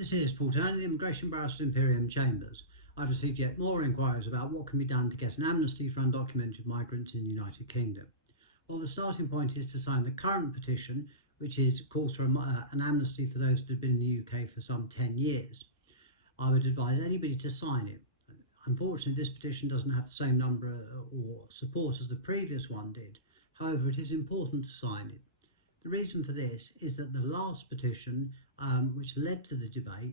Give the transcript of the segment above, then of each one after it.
This is Paul Turner, the Immigration Barrister at Imperium Chambers. I've received yet more inquiries about what can be done to get an amnesty for undocumented migrants in the United Kingdom. Well, the starting point is to sign the current petition, which calls for an amnesty for those that have been in the UK for some 10 years. I would advise anybody to sign it. Unfortunately, this petition doesn't have the same number or support as the previous one did. However, it is important to sign it. The reason for this is that the last petition, which led to the debate,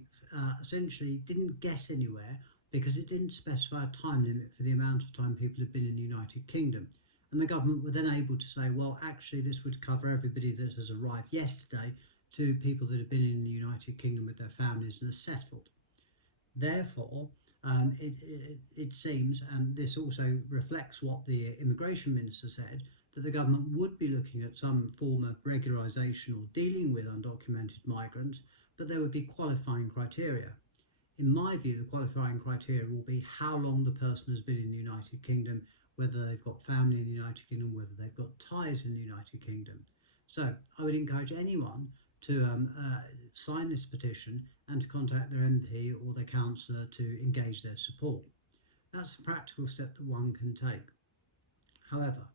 essentially didn't get anywhere because it didn't specify a time limit for the amount of time people have been in the United Kingdom. And the government were then able to say, well, actually this would cover everybody that has arrived yesterday to people that have been in the United Kingdom with their families and are settled. Therefore, it seems, and this also reflects what the immigration minister said, that the government would be looking at some form of regularisation or dealing with undocumented migrants, but there would be qualifying criteria. In my view, the qualifying criteria will be how long the person has been in the United Kingdom, whether they've got family in the United Kingdom, whether they've got ties in the United Kingdom. So I would encourage anyone to sign this petition and to contact their MP or their councillor to engage their support. That's the practical step that one can take. However,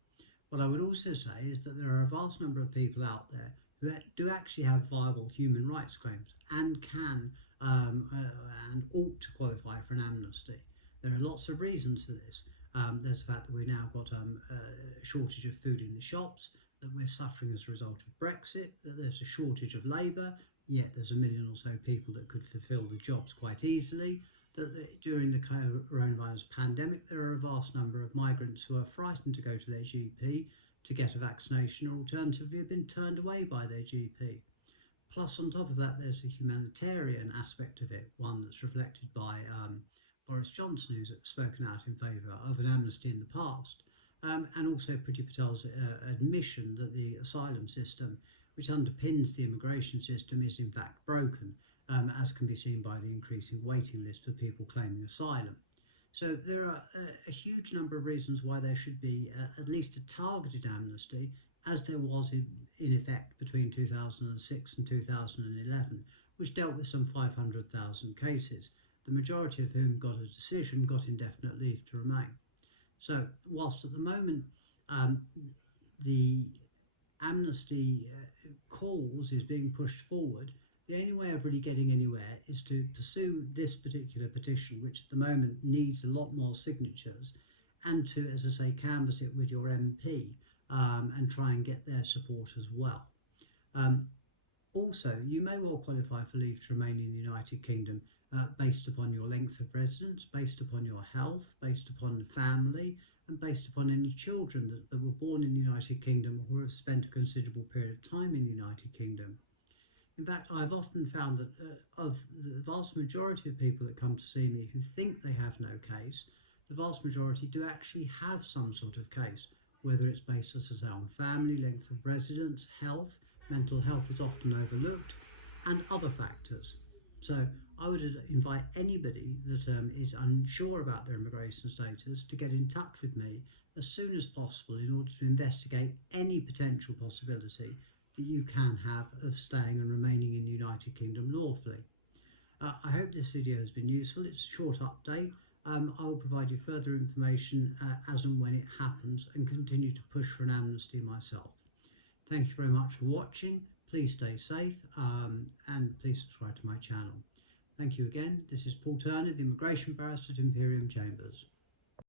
what I would also say is that there are a vast number of people out there who do actually have viable human rights claims and can and ought to qualify for an amnesty. There are lots of reasons for this. There's the fact that we've now got a shortage of food in the shops, that we're suffering as a result of Brexit, that there's a shortage of labour, yet there's a million or so people that could fulfil the jobs quite easily, that during the coronavirus pandemic there are a vast number of migrants who are frightened to go to their GP to get a vaccination or alternatively have been turned away by their GP. Plus on top of that there's the humanitarian aspect of it, one that's reflected by Boris Johnson, who's spoken out in favour of an amnesty in the past, and also Priti Patel's admission that the asylum system, which underpins the immigration system, is in fact broken, as can be seen by the increasing waiting list for people claiming asylum. So there are a huge number of reasons why there should be at least a targeted amnesty, as there was in effect between 2006 and 2011, which dealt with some 500,000 cases, the majority of whom got a decision, got indefinite leave to remain. So whilst at the moment the amnesty cause is being pushed forward, the only way of really getting anywhere is to pursue this particular petition, which at the moment needs a lot more signatures, and to, as I say, canvass it with your MP and try and get their support as well. Also, you may well qualify for leave to remain in the United Kingdom based upon your length of residence, based upon your health, based upon the family, and based upon any children that were born in the United Kingdom or have spent a considerable period of time in the United Kingdom. In fact, I've often found that of the vast majority of people that come to see me who think they have no case, the vast majority do actually have some sort of case, whether it's based, as I say, on family, length of residence, health. Mental health is often overlooked, and other factors. So I would invite anybody that is unsure about their immigration status to get in touch with me as soon as possible in order to investigate any potential possibility that you can have of staying and remaining in the United Kingdom lawfully. I hope this video has been useful. It's a short update. I will provide you further information as and when it happens and continue to push for an amnesty myself. Thank you very much for watching. Please stay safe and please subscribe to my channel. Thank you again. This is Paul Turner, the Immigration Barrister at Imperium Chambers.